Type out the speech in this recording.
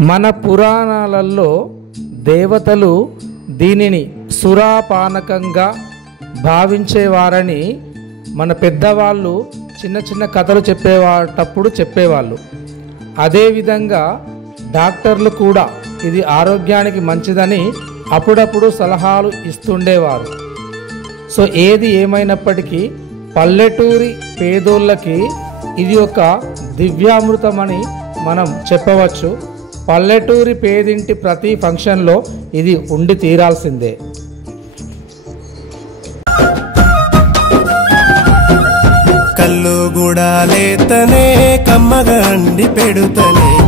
మన పురాణాలలో దేవతలు దీనిని సురాపానకంగా భావించేవారని మన పెద్దవాళ్ళు చిన్న చిన్న కథలు చెప్పేవాళ్ళు. అదేవిధంగా డాక్టర్లు కూడా ఇది ఆరోగ్యానికి మంచిదని అప్పుడప్పుడు సలహాలు ఇస్తుండేవారు. సో ఏది ఏమైనప్పటికీ పల్లెటూరి పేదోళ్ళకి ఇది ఒక దివ్యామృతమని మనం చెప్పవచ్చు. పల్లెటూరి పేదింటి ప్రతి ఫంక్షన్లో ఇది ఉండి తీరాల్సిందే. కల్లు గుడాలేతనే కమ్మగా అండి పెడుతనే